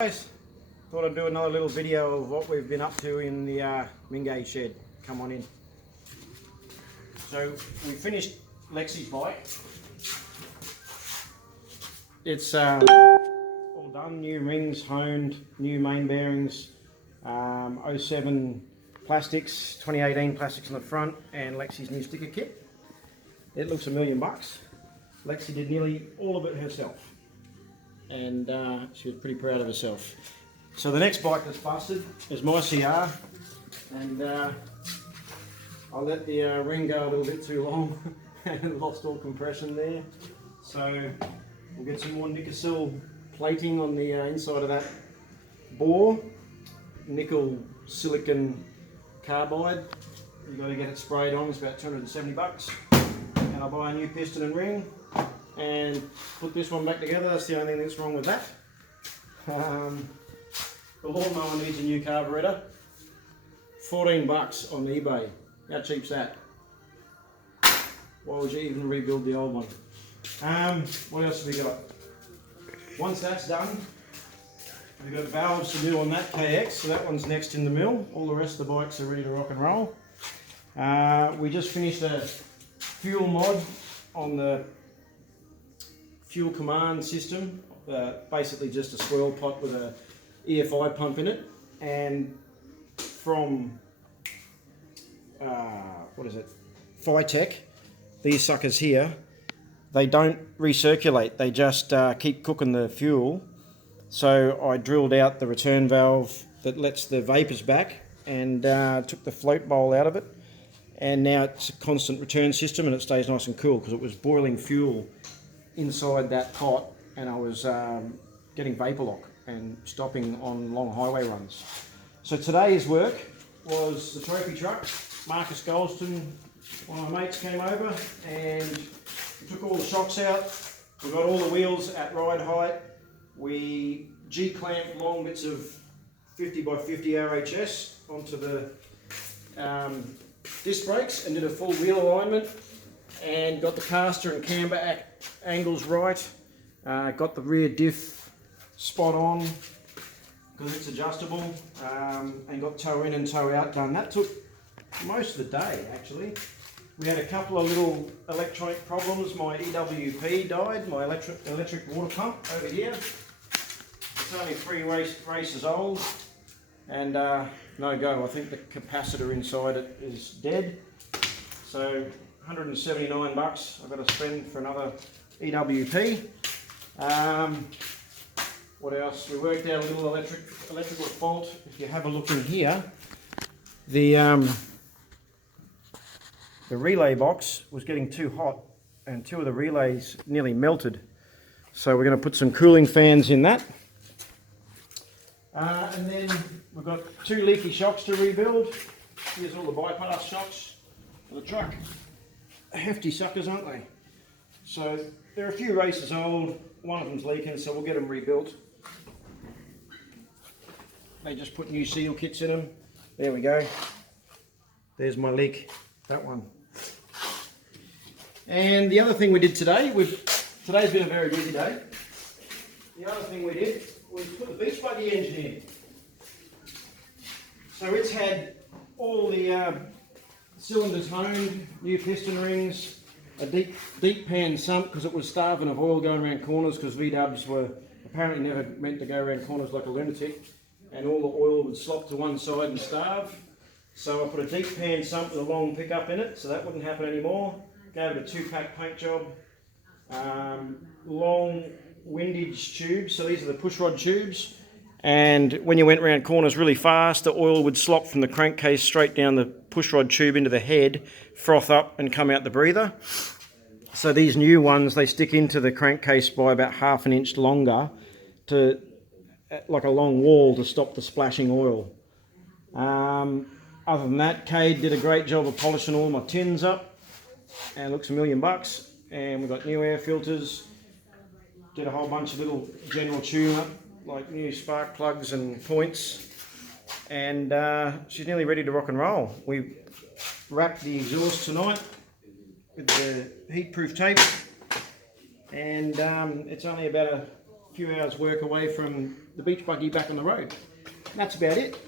Guys, thought I'd do another little video of what we've been up to in the Mingay shed. Come on in. So we finished Lexi's bike. It's all done, new rings honed, new main bearings, 07 plastics, 2018 plastics on the front, and Lexi's new sticker kit. It looks $1 million. Lexi did nearly all of it herself, and she was pretty proud of herself. So the next bike that's busted is my CR, and I let the ring go a little bit too long and lost all compression there. So we'll get some more Nickel plating on the inside of that bore. Nickel silicon carbide. You've got to get it sprayed on. It's about 270 bucks. And I'll buy a new piston and ring and put this one back together. That's the only thing that's wrong with that. The lawnmower needs a new carburetor. 14 bucks on eBay. How cheap's that? Why would you even rebuild the old one? What else have we got? Once that's done, we've got valves to do on that KX, so that one's next in the mill. All the rest of the bikes are ready to rock and roll. We just finished a fuel mod on the fuel command system. Basically just a swirl pot with a EFI pump in it, and from Phytech, these suckers here, they don't recirculate, they just keep cooking the fuel. So I drilled out the return valve that lets the vapours back and took the float bowl out of it, and now it's a constant return system and it stays nice and cool, because it was boiling fuel inside that pot and I was getting vapour lock and stopping on long highway runs. So today's work was the trophy truck. Marcus Golston, one of my mates, came over and took all the shocks out. We got all the wheels at ride height. We G-clamped long bits of 50 by 50 RHS onto the disc brakes and did a full wheel alignment, and got the caster and camber angles right. Got the rear diff spot on because it's adjustable, and got toe in and toe out done. That took most of the day actually. We had a couple of little electronic problems. My EWP died, my electric water pump over here. It's only 3 races old and no go. I think the capacitor inside it is dead. So 179 bucks I've got to spend for another EWP. What else? We worked out a little electrical fault. If you have a look in here, the relay box was getting too hot and 2 of the relays nearly melted. So we're going to put some cooling fans in that. And then we've got 2 leaky shocks to rebuild. Here's all the bypass shocks for the truck. Hefty suckers, aren't they? So they're a few races old. One of them's leaking, so we'll get them rebuilt. They just put new seal kits in them. There we go. There's my leak, that one. And the other thing we did today, today's been a very busy day. The other thing we did was put the beach buggy engine in. So it's had all the cylinders honed, new piston rings, a deep pan sump because it was starving of oil going around corners, because V-dubs were apparently never meant to go around corners like a lunatic, and all the oil would slop to one side and starve. So I put a deep pan sump with a long pickup in it, so that wouldn't happen anymore. Gave it a 2-pack paint job. Long windage tubes, so these are the pushrod tubes, and when you went around corners really fast, the oil would slop from the crankcase straight down the pushrod tube into the head, froth up and come out the breather. So these new ones, they stick into the crankcase by about ½ an inch longer, to like a long wall, to stop the splashing oil. Other than that, Cade did a great job of polishing all my tins up, and it looks $1 million. And we've got new air filters. Did a whole bunch of little general tune-up, like new spark plugs and points, and she's nearly ready to rock and roll. We wrapped the exhaust tonight with the heat-proof tape, and it's only about a few hours work away from the beach buggy back on the road. And that's about it.